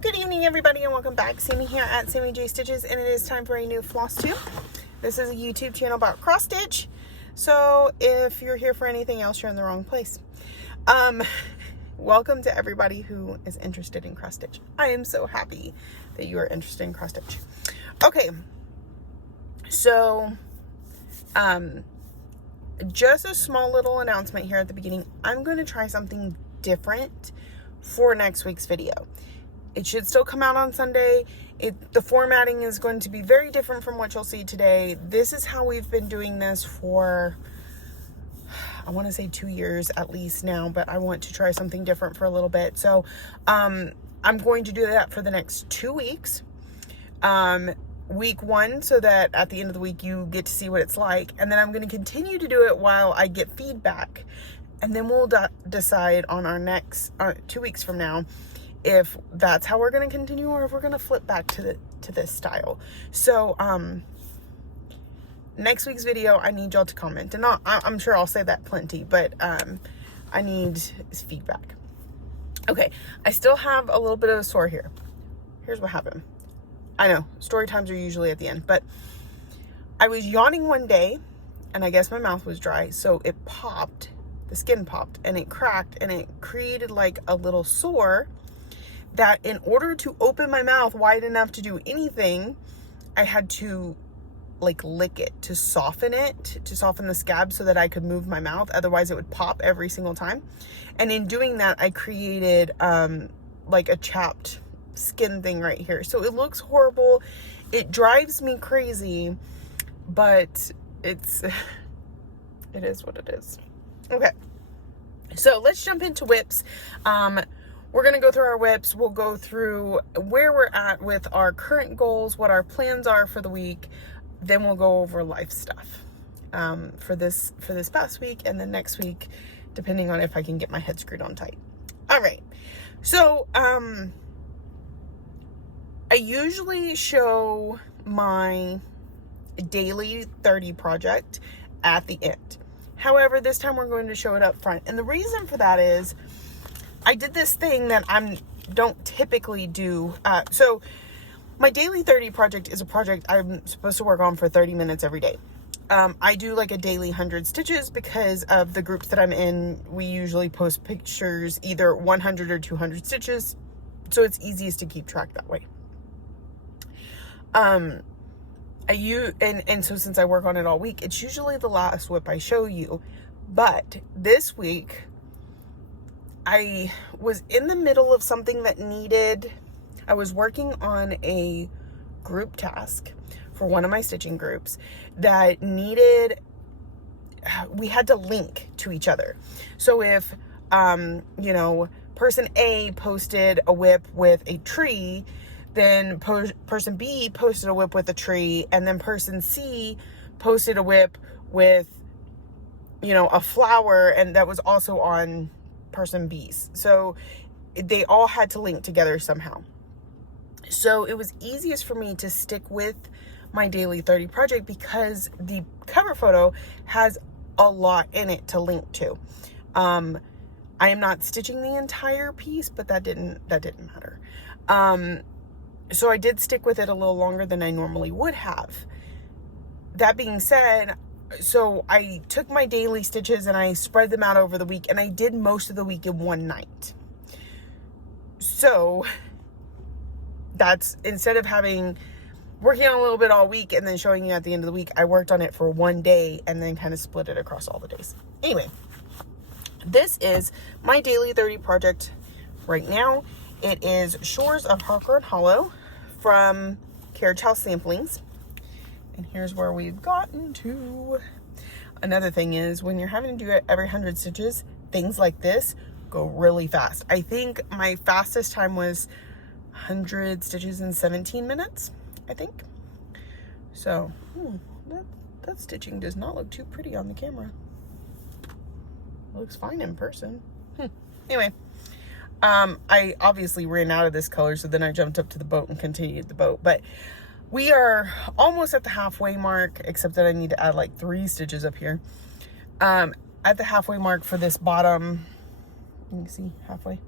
Good evening, everybody, and welcome back. Sammy here at Sammy J Stitches, and it is time for a new Flosstube. This is a YouTube channel about cross stitch, so if you're here for anything else, you're in the wrong place. Welcome to everybody who is interested in cross stitch. I am so happy that you are interested in cross stitch. Okay, so just a small little announcement here at the beginning. I'm going to try something different for next week's video. It should still come out on Sunday. The formatting is going to be very different from what you'll see today. This is how we've been doing this for, I want to say 2 years at least now, but I want to try something different for a little bit. So I'm going to do that for the next 2 weeks. Week 1, so that at the end of the week you get to see what it's like. And then I'm going to continue to do it while I get feedback. And then we'll decide on our next 2 weeks from now if that's how we're going to continue or if we're going to flip back to this style. So next week's video, I need y'all to comment, and I'm sure I'll say that plenty, but I need feedback. Okay, I still have a little bit of a sore here. Here's what happened. I know story times are usually at the end, but I was yawning one day and I guess my mouth was dry, so it popped, the skin popped and it cracked and it created like a little sore that in order to open my mouth wide enough to do anything, I had to like lick it to soften the scab so that I could move my mouth. Otherwise it would pop every single time. And in doing that, I created like a chapped skin thing right here. So it looks horrible. It drives me crazy, but it is what it is. Okay. So let's jump into whips. We're going to go through our whips. We'll go through where we're at with our current goals, what our plans are for the week. Then we'll go over life stuff for this past week, and then next week, depending on if I can get my head screwed on tight. All right. So I usually show my daily 30 project at the end. However, this time we're going to show it up front. And the reason for that is I did this thing that I don't typically do. So my daily 30 project is a project I'm supposed to work on for 30 minutes every day. I do like a daily 100 stitches because of the groups that I'm in. We usually post pictures, either 100 or 200 stitches. So it's easiest to keep track that way. And so since I work on it all week, it's usually the last whip I show you. But this week, I was in the middle of something that I was working on a group task for one of my stitching groups that we had to link to each other. So if, person A posted a whip with a tree, then person B posted a whip with a tree, and then person C posted a whip with, a flower, and that was also on person B's. So they all had to link together somehow. So it was easiest for me to stick with my daily 30 project because the cover photo has a lot in it to link to. I am not stitching the entire piece, but that didn't matter. So I did stick with it a little longer than I normally would have. That being said, so I took my daily stitches and I spread them out over the week, and I did most of the week in one night. So that's, instead of working on a little bit all week and then showing you at the end of the week, I worked on it for one day and then kind of split it across all the days. Anyway, this is my daily 30 project right now. It is Shores of Harcourt Hollow from Carriage House Samplings. And here's where we've gotten to. Another thing is, when you're having to do it every 100 stitches, things like this go really fast. I think my fastest time was 100 stitches in 17 minutes, I think. So, that stitching does not look too pretty on the camera. It looks fine in person. Anyway, I obviously ran out of this color, so then I jumped up to the boat and continued the boat. But we are almost at the halfway mark, except that I need to add like 3 stitches up here. At the halfway mark for this bottom, you can see halfway,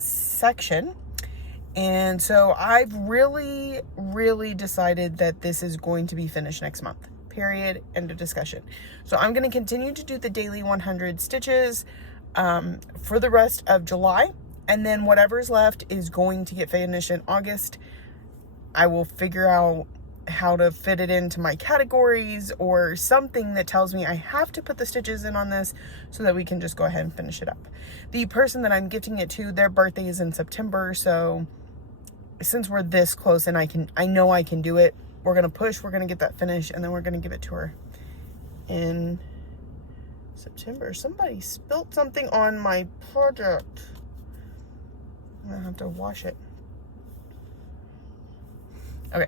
section. And so I've really, really decided that this is going to be finished next month. Period. End of discussion. So I'm going to continue to do the daily 100 stitches for the rest of July. And then whatever's left is going to get finished in August. I will figure out how to fit it into my categories or something that tells me I have to put the stitches in on this so that we can just go ahead and finish it up. The person that I'm gifting it to, their birthday is in September. So since we're this close and I know I can do it, we're going to push, we're going to get that finished, and then we're going to give it to her in September. Somebody spilled something on my project. I'm going to have to wash it. Okay,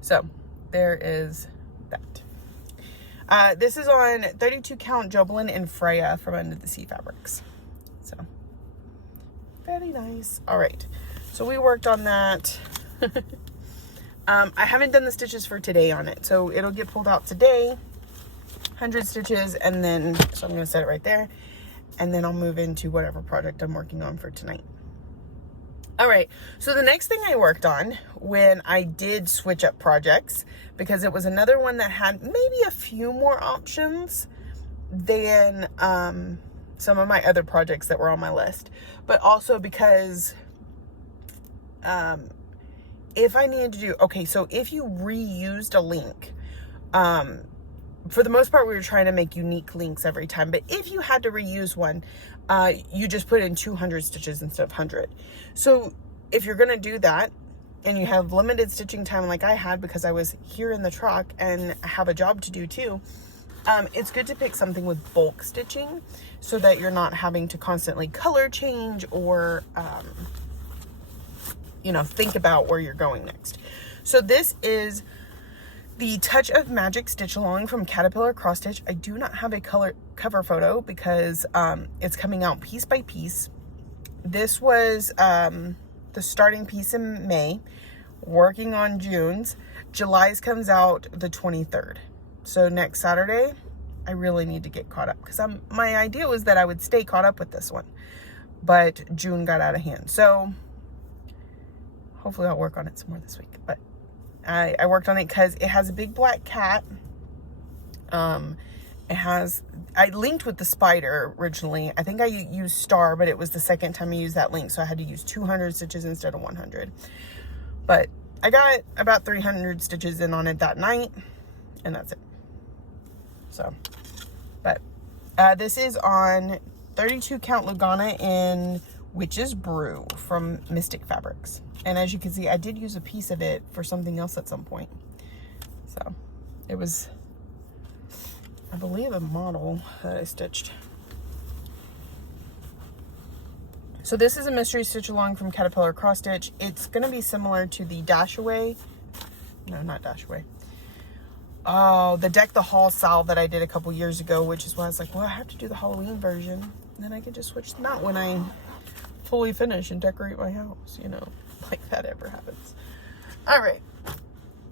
so there is that. This is on 32 count Joblin and Freya from Under the Sea Fabrics. So, very nice. All right, so we worked on that. I haven't done the stitches for today on it, so it'll get pulled out today, 100 stitches, and then, so I'm going to set it right there, and then I'll move into whatever project I'm working on for tonight. All right, so the next thing I worked on when I did switch up projects, because it was another one that had maybe a few more options than some of my other projects that were on my list, but also because if I needed to do, okay, so if you reused a link, for the most part, we were trying to make unique links every time, but if you had to reuse one, you just put in 200 stitches instead of 100. So if you're going to do that and you have limited stitching time like I had because I was here in the truck and have a job to do too, it's good to pick something with bulk stitching so that you're not having to constantly color change or, you know, think about where you're going next. So this is the Touch of Magic Stitch Along from Caterpillar Cross Stitch. I do not have a cover photo because it's coming out piece by piece. This was the starting piece in May, working on June's. July's comes out the 23rd. So next Saturday, I really need to get caught up because my idea was that I would stay caught up with this one, but June got out of hand. So hopefully I'll work on it some more this week, but I worked on it because it has a big black cat. I linked with the spider originally. I think I used Star, but it was the second time I used that link, so I had to use 200 stitches instead of 100. But I got about 300 stitches in on it that night, and that's it. So, but this is on 32 count Lugana in Witch's Brew from Mystic Fabrics. And as you can see, I did use a piece of it for something else at some point. So it was, I believe, a model that I stitched. So this is a mystery stitch along from Caterpillar Cross Stitch. It's going to be similar to the Dashaway. No, not Dashaway. Oh, the Deck the Hall salve that I did a couple years ago, which is why I was like, well, I have to do the Halloween version. And then I can just switch them out when I fully finish and decorate my house, you know, like that ever happens. All right.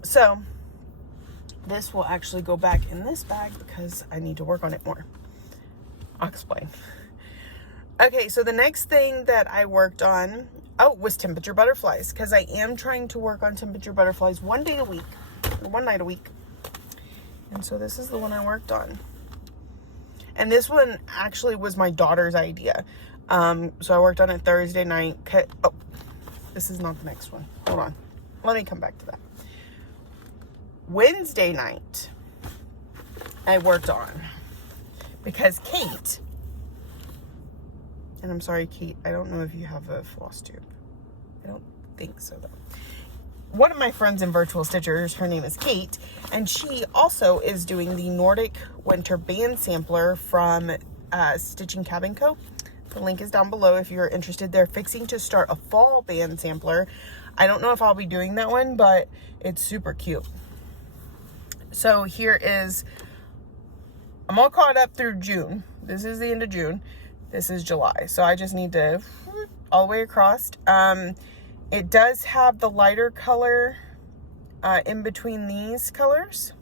So this will actually go back in this bag because I need to work on it more. I'll explain. Okay, so the next thing that I worked on, was temperature butterflies, because I am trying to work on temperature butterflies one day a week, or one night a week. And so this is the one I worked on. And this one actually was my daughter's idea. So I worked on it Thursday night. Oh, this is not the next one. Hold on. Let me come back to that. Wednesday night, I worked on, because Kate, and I'm sorry, Kate, I don't know if you have a Flosstube. I don't think so, though. One of my friends in Virtual Stitchers, her name is Kate, and she also is doing the Nordic Winter Band Sampler from Stitching Cabin Co. The link is down below if you're interested. They're fixing to start a fall band sampler. I don't know if I'll be doing that one, but it's super cute. So here is, I'm all caught up through June. This is the end of June. This is July. So I just need to all the way across. It does have the lighter color in between these colors,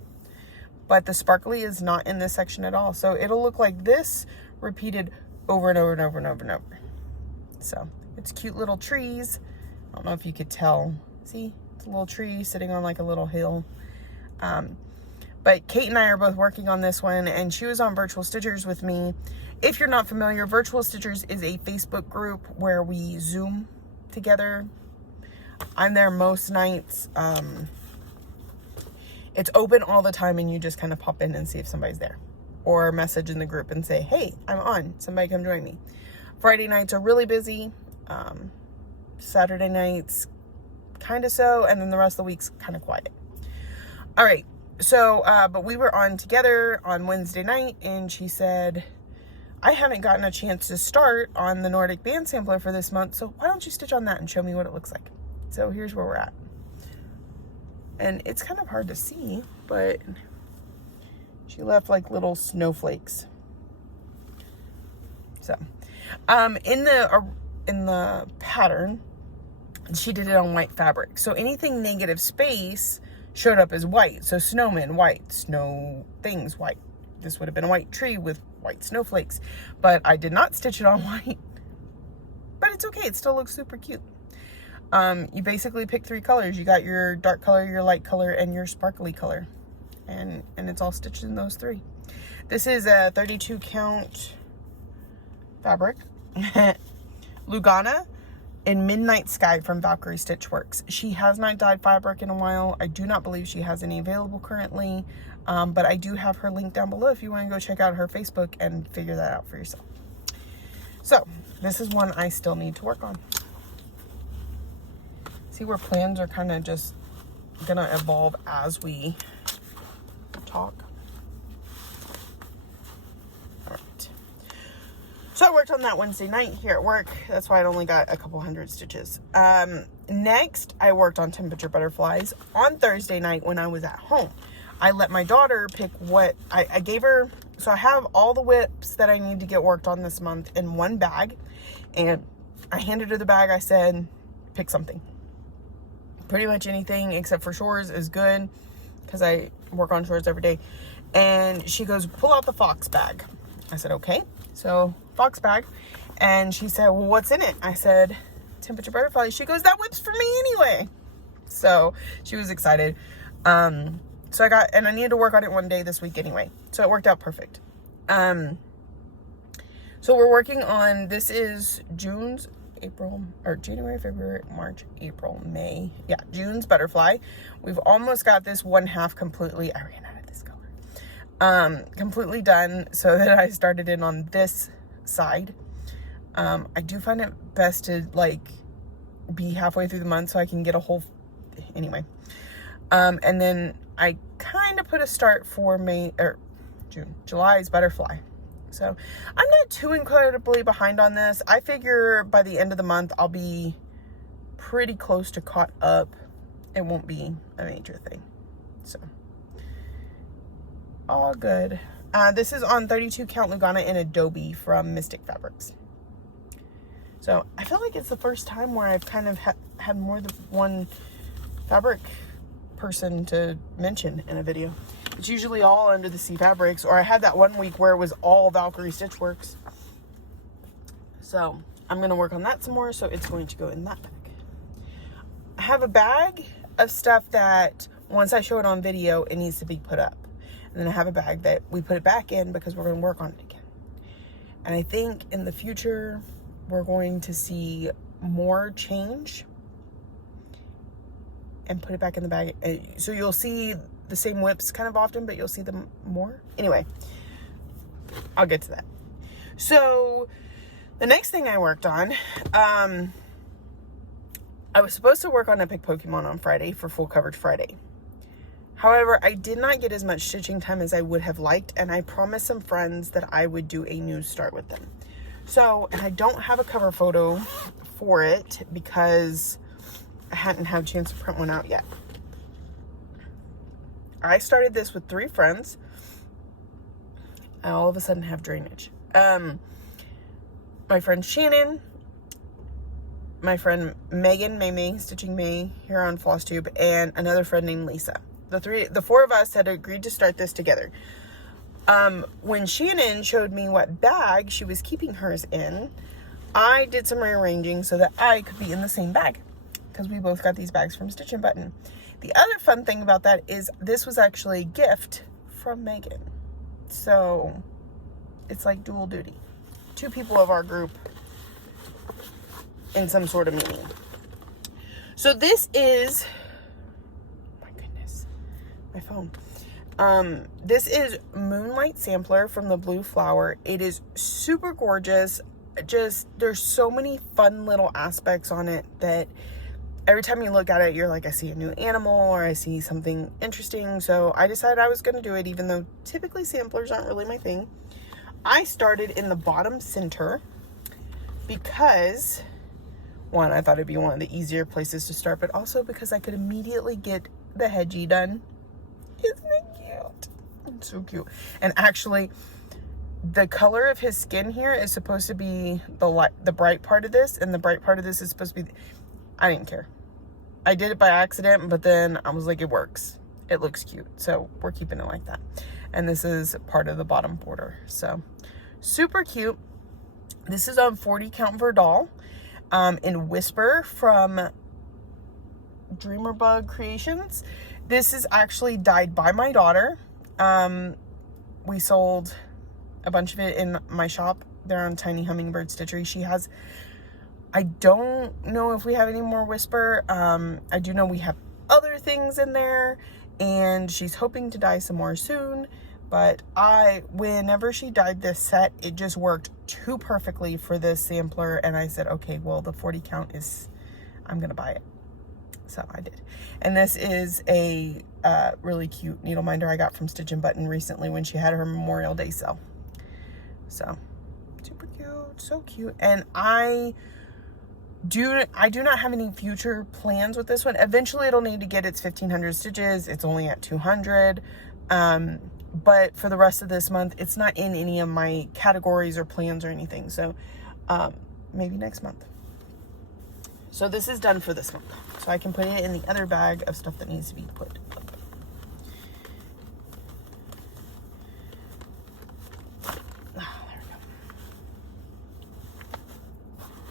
but the sparkly is not in this section at all. So it'll look like this repeated over and over and over and over and over. So It's cute little trees. I don't know if you could tell. See, it's a little tree sitting on like a little hill. But Kate and I are both working on this one, and she was on Virtual Stitchers with me. If you're not familiar, Virtual Stitchers is a Facebook group where we Zoom together. I'm there most nights. It's open all the time, and you just kind of pop in and see if somebody's there. Or message in the group and say, hey, I'm on. Somebody come join me. Friday nights are really busy. Saturday nights, kind of so. And then the rest of the week's kind of quiet. All right. So, but we were on together on Wednesday night, and she said, I haven't gotten a chance to start on the Nordic band sampler for this month, so why don't you stitch on that and show me what it looks like? So here's where we're at. And it's kind of hard to see, but she left like little snowflakes. So, in the pattern, she did it on white fabric. So anything negative space showed up as white. So snowman, white, snow things, white. This would have been a white tree with white snowflakes, but I did not stitch it on white. But it's okay. It still looks super cute. You basically pick 3 colors. You got your dark color, your light color, and your sparkly color. And it's all stitched in those 3. This is a 32 count fabric. Lugana in Midnight Sky from Valkyrie Stitch Works. She has not dyed fabric in a while. I do not believe she has any available currently. But I do have her link down below if you want to go check out her Facebook and figure that out for yourself. So this is one I still need to work on. See where plans are kind of just gonna evolve as we talk. All right. So I worked on that Wednesday night here at work. That's why I only got a couple hundred stitches. Next, I worked on temperature butterflies on Thursday night when I was at home. I let my daughter pick what I gave her. So I have all the whips that I need to get worked on this month in one bag. And I handed her the bag. I said, pick something. Pretty much anything except for shores is good because I work on shores every day. And she goes, pull out the fox bag. I said, okay. So fox bag. And she said, well, what's in it? I said, temperature butterfly. She goes, that whip's for me anyway. So she was excited. So I needed to work on it one day this week anyway. So it worked out perfect. So we're working on, this is June's, January, February, March, April, May. Yeah, June's butterfly. We've almost got this 1/2 completely. I ran out of this color. Completely done so that I started in on this side. I do find it best to like be halfway through the month so I can get a whole, anyway. And then I kind of put a start for July's butterfly. So I'm not too incredibly behind on this. I figure by the end of the month, I'll be pretty close to caught up. It won't be a major thing. So all good. This is on 32 count Lugana in Adobe from Mystic Fabrics. So I feel like it's the first time where I've kind of had more than one fabric person to mention in a video. It's usually all Under the Sea Fabrics, or I had that one week where it was all Valkyrie Stitch Works. So I'm going to work on that some more, so it's going to go in that bag. I have a bag of stuff that once I show it on video, it needs to be put up. And then I have a bag that we put it back in because we're going to work on it again. And I think in the future, we're going to see more change and put it back in the bag. So you'll see the same whips kind of often, but you'll see them more. Anyway, I'll get to that. So the next thing I worked on, I was supposed to work on Epic Pokemon on Friday for Full Coverage Friday. However, I did not get as much stitching time as I would have liked, and I promised some friends that I would do a new start with them. So, and I don't have a cover photo for it because I hadn't had a chance to print one out yet. I started this with 3 friends. I all of a sudden have drainage. My friend Shannon, my friend Megan, May Stitching May here on Flosstube, and another friend named Lisa. The 4 of us had agreed to start this together. When Shannon showed me what bag she was keeping hers in, I did some rearranging so that I could be in the same bag, because we both got these bags from Stitch and Button. The other fun thing about that is this was actually a gift from Megan. So it's like dual duty. 2 people of our group in some sort of meeting. So this is, oh my goodness, my phone. This is Moonlight Sampler from the Blue Flower. It is super gorgeous. Just, there's so many fun little aspects on it that every time you look at it, you're like, I see a new animal or I see something interesting. So I decided I was going to do it, even though typically samplers aren't really my thing. I started in the bottom center because, one, I thought it'd be one of the easier places to start, but also because I could immediately get the hedgie done. Isn't it cute? It's so cute. And actually, the color of his skin here is supposed to be the bright part of this, and the bright part of this is supposed to be, I didn't care. I did it by accident, but then I was like, it works. It looks cute. So we're keeping it like that. And this is part of the bottom border. So super cute. This is on 40 Count Verdal in Whisper from Dreamer Bug Creations. This is actually dyed by my daughter. We sold a bunch of it in my shop. They're on Tiny Hummingbird Stitchery. She has, I don't know if we have any more Whisper. I do know we have other things in there, and she's hoping to dye some more soon. But whenever she dyed this set, it just worked too perfectly for this sampler. And I said, okay, well, the 40 count is, I'm going to buy it. So I did. And this is a really cute needle minder I got from Stitch and Button recently when she had her Memorial Day sale. So super cute, so cute. And I do not have any future plans with this one. Eventually it'll need to get its 1,500 stitches. It's only at 200. But for the rest of this month, it's not in any of my categories or plans or anything. So maybe next month. So this is done for this month. So I can put it in the other bag of stuff that needs to be put up.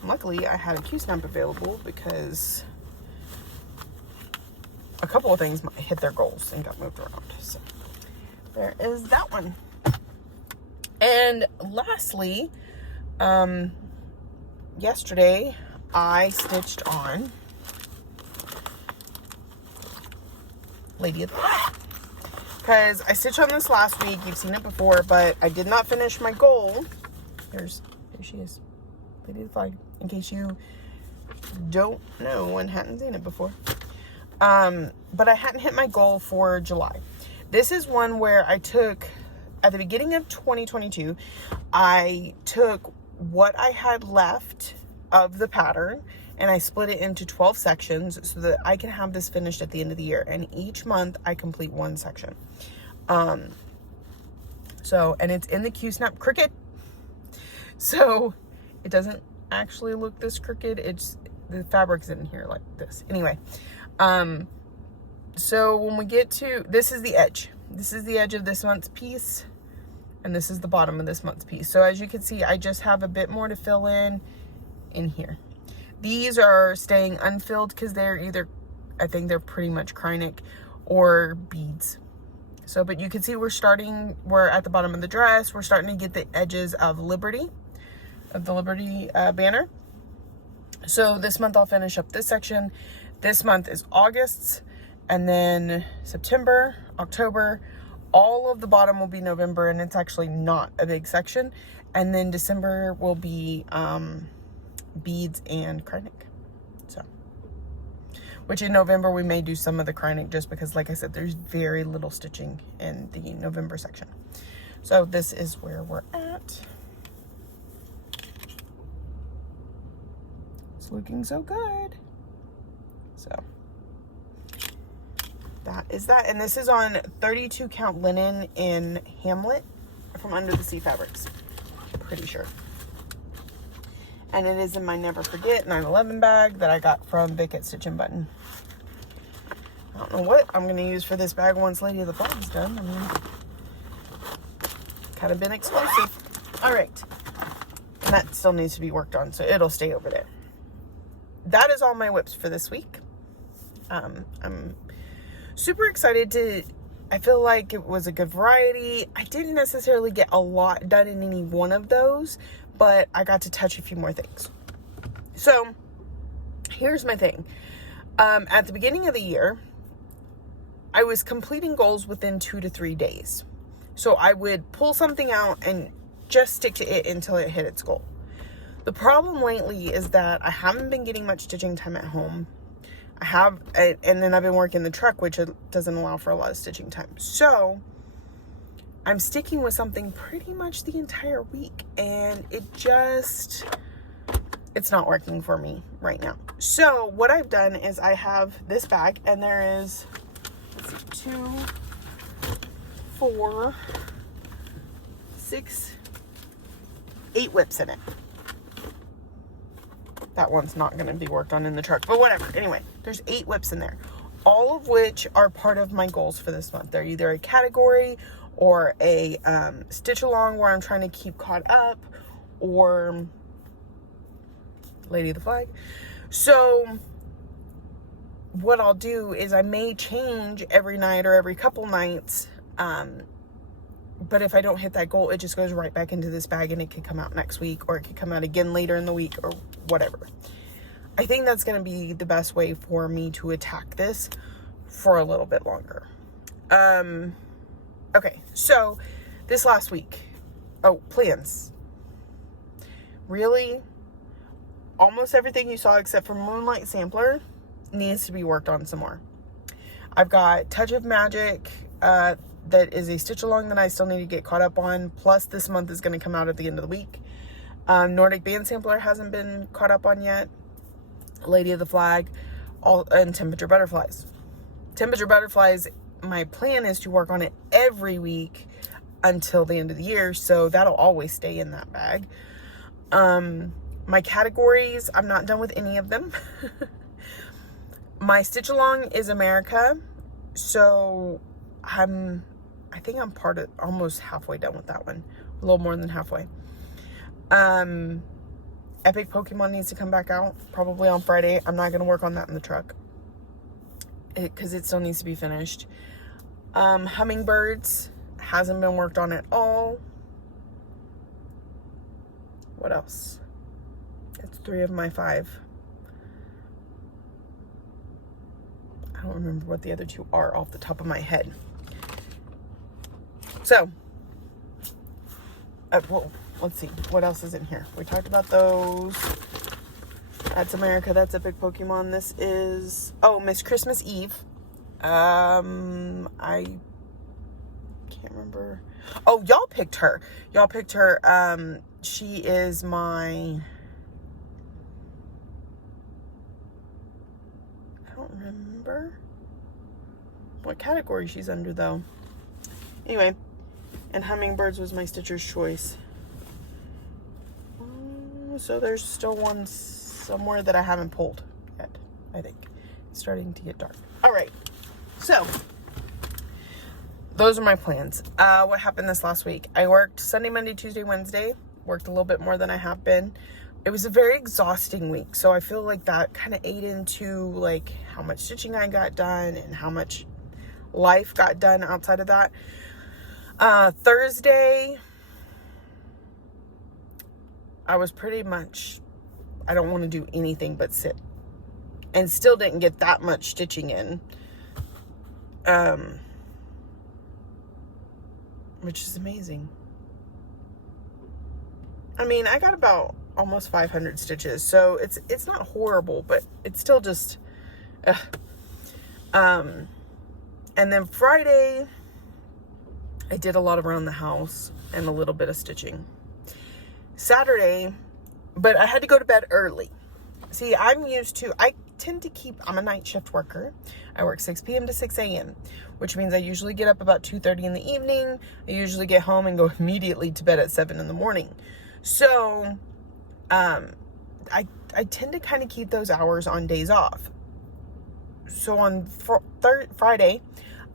Luckily, I had a Q-snap available because a couple of things hit their goals and got moved around. So there is that one. And lastly, yesterday I stitched on Lady of the Flag, because I stitched on this last week. You've seen it before, but I did not finish my goal. There she is, Lady of the Flag, in case you don't know and hadn't seen it before. But I hadn't hit my goal for July. This is one where I took, at the beginning of 2022, I took what I had left of the pattern and I split it into 12 sections so that I can have this finished at the end of the year. And each month I complete one section. And it's in the Q-snap Cricut. So it doesn't actually look this crooked. It's, the fabric's in here like this. Anyway, so when we get to, this is the edge. This is the edge of this month's piece. And this is the bottom of this month's piece. So as you can see, I just have a bit more to fill in here. These are staying unfilled because they're either, I think they're pretty much Krynic or beads. So, but you can see we're at the bottom of the dress. We're starting to get the edges of the Liberty banner. So this month I'll finish up this section. This month is August's, and then September, October, all of the bottom will be November, and it's actually not a big section. And then December will be beads and Krynic. So, which in November we may do some of the Krynic just because, like I said, there's very little stitching in the November section. So this is where we're at. It's looking so good. So that is that. And this is on 32 count linen in Hamlet from Under the Sea Fabrics. Pretty sure. And it is in my Never Forget 9/11 bag that I got from Vic at Stitch and Button. I don't know what I'm going to use for this bag once Lady of the Flag's done. I mean, kind of been explosive. All right. and that still needs to be worked on, so it'll stay over there. That is all my whips for this week. I'm super excited I feel like it was a good variety. I didn't necessarily get a lot done in any one of those, but I got to touch a few more things. So here's my thing. At the beginning of the year, I was completing goals within 2 to 3 days. So I would pull something out and just stick to it until it hit its goal. The problem lately is that I haven't been getting much stitching time at home. And then I've been working the truck, which doesn't allow for a lot of stitching time. So I'm sticking with something pretty much the entire week, and it's not working for me right now. So what I've done is I have this bag, and there is 2, 4, 6, 8 whips in it. That one's not going to be worked on in the truck, but whatever. Anyway, there's 8 whips in there, all of which are part of my goals for this month. They're either a category or a stitch along where I'm trying to keep caught up, or Lady of the Flag. So what I'll do is I may change every night or every couple nights. But if I don't hit that goal, it just goes right back into this bag, and it could come out next week, or it could come out again later in the week, or whatever. I think that's going to be the best way for me to attack this for a little bit longer. Okay, so this last week. Oh, plans. Really? Almost everything you saw except for Moonlight Sampler needs to be worked on some more. I've got Touch of Magic, that is a stitch along that I still need to get caught up on. Plus, this month is going to come out at the end of the week. Nordic Band Sampler hasn't been caught up on yet. Lady of the Flag, and Temperature Butterflies. Temperature Butterflies, my plan is to work on it every week until the end of the year, so that'll always stay in that bag. My categories, I'm not done with any of them. My stitch along is America, so I think I'm almost halfway done with that one. A little more than halfway. Epic Pokemon needs to come back out probably on Friday. I'm not going to work on that in the truck because it still needs to be finished. Hummingbirds hasn't been worked on at all. What else? It's 3 of my 5. I don't remember what the other 2 are off the top of my head. So, well, let's see. What else is in here? We talked about those. That's America. That's Epic Pokemon. This is, Miss Christmas Eve. I can't remember. Oh, y'all picked her. She is my, I don't remember what category she's under though. Anyway, and Hummingbirds was my Stitcher's Choice. So there's still one somewhere that I haven't pulled yet, I think. It's starting to get dark. All right, so those are my plans. What happened this last week? I worked Sunday, Monday, Tuesday, Wednesday. Worked a little bit more than I have been. It was a very exhausting week, so I feel like that kind of ate into like how much stitching I got done and how much life got done outside of that. Thursday, I was pretty much, I don't want to do anything but sit, and still didn't get that much stitching in, which is amazing. I mean, I got about almost 500 stitches, so it's not horrible, but it's still just, and then Friday, I did a lot around the house and a little bit of stitching. Saturday, but I had to go to bed early. See, I I'm a night shift worker. I work 6 p.m. to 6 a.m., which means I usually get up about 2:30 in the evening. I usually get home and go immediately to bed at 7 in the morning. So, I tend to kind of keep those hours on days off. So on Friday,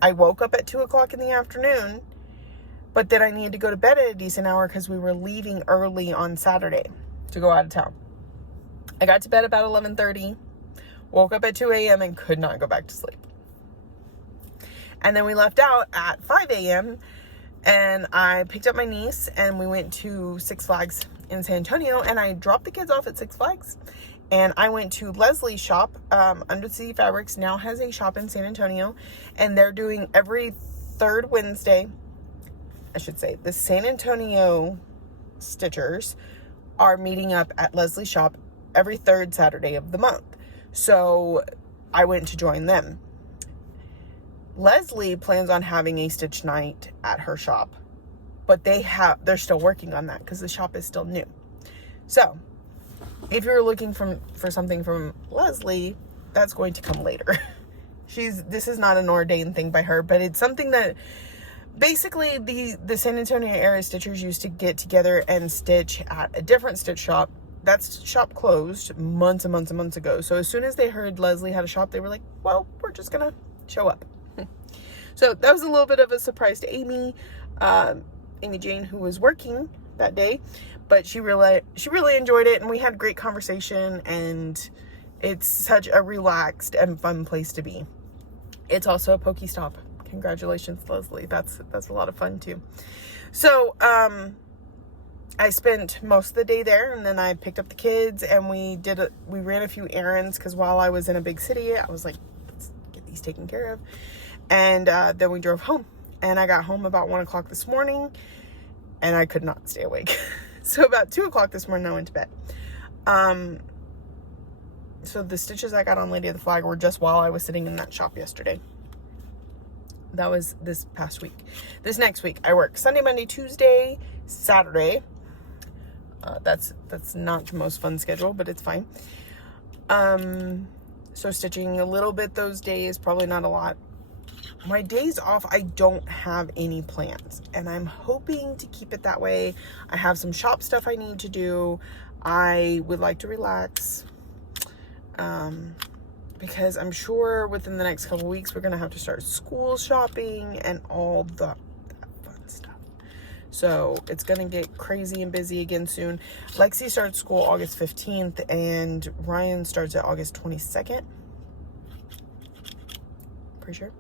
I woke up at 2 o'clock in the afternoon, but then I needed to go to bed at a decent hour because we were leaving early on Saturday. to go out of town. I got to bed about 11:30, woke up at 2 a.m. and could not go back to sleep. And then we left out at 5 a.m. and I picked up my niece and we went to Six Flags in San Antonio, and I dropped the kids off at Six Flags. And I went to Leslie's shop. Undersea Fabrics now has a shop in San Antonio, and they're doing every third Wednesday, I should say, the San Antonio stitchers are meeting up at Leslie's shop every third Saturday of the month. So I went to join them. Leslie plans on having a stitch night at her shop, but they're still working on that because the shop is still new. So if you're looking for something from Leslie, that's going to come later. This is not an ordained thing by her, but it's something that basically the San Antonio area stitchers used to get together and stitch at a different stitch shop. That shop closed months and months and months ago. So as soon as they heard Leslie had a shop, they were like, well, we're just gonna show up. So that was a little bit of a surprise to Amy Jane, who was working that day, but she really enjoyed it, and we had a great conversation, and it's such a relaxed and fun place to be. It's also a Pokestop. Congratulations, Leslie. That's a lot of fun too. So I spent most of the day there, and then I picked up the kids, and we ran a few errands, because while I was in a big city, I was like, let's get these taken care of. And then we drove home, and I got home about 1 o'clock this morning, and I could not stay awake. So about 2 o'clock this morning, I went to bed. So the stitches I got on Lady of the Flag were just while I was sitting in that shop yesterday. That was this past week. This next week, I work Sunday, Monday, Tuesday, Saturday. That's not your most fun schedule, but it's fine. So stitching a little bit those days, probably not a lot. My days off, I don't have any plans, and I'm hoping to keep it that way. I have some shop stuff I need to do. I would like to relax, because I'm sure within the next couple weeks, we're going to have to start school shopping and all that fun stuff. So it's going to get crazy and busy again soon. Lexi starts school August 15th, and Ryan starts at August 22nd. Pretty sure.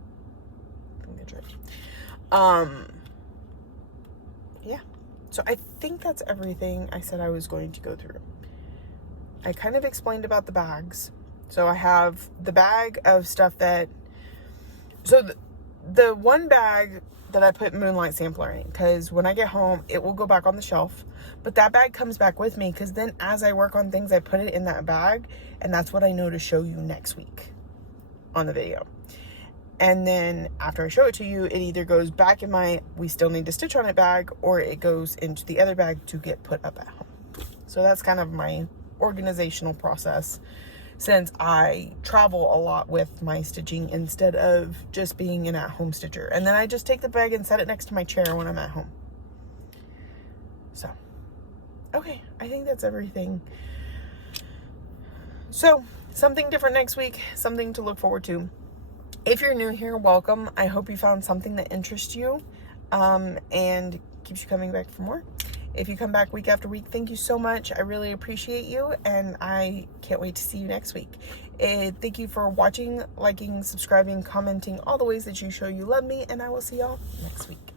Yeah, so I think that's everything I said I was going to go through. I kind of explained about the bags. So I have the bag of stuff the one bag that I put Moonlight Sampler in, because when I get home, it will go back on the shelf, but that bag comes back with me, because then as I work on things, I put it in that bag, and that's what I know to show you next week on the video. And then after I show it to you, it either goes back in my we still need to stitch on it bag, or it goes into the other bag to get put up at home. So that's kind of my organizational process, since I travel a lot with my stitching instead of just being an at-home stitcher. And then I just take the bag and set it next to my chair when I'm at home. So, okay, I think that's everything. So, something different next week, something to look forward to. If you're new here, welcome. I hope you found something that interests you and keeps you coming back for more. If you come back week after week, thank you so much. I really appreciate you, and I can't wait to see you next week. Thank you for watching, liking, subscribing, commenting, all the ways that you show you love me, and I will see y'all next week.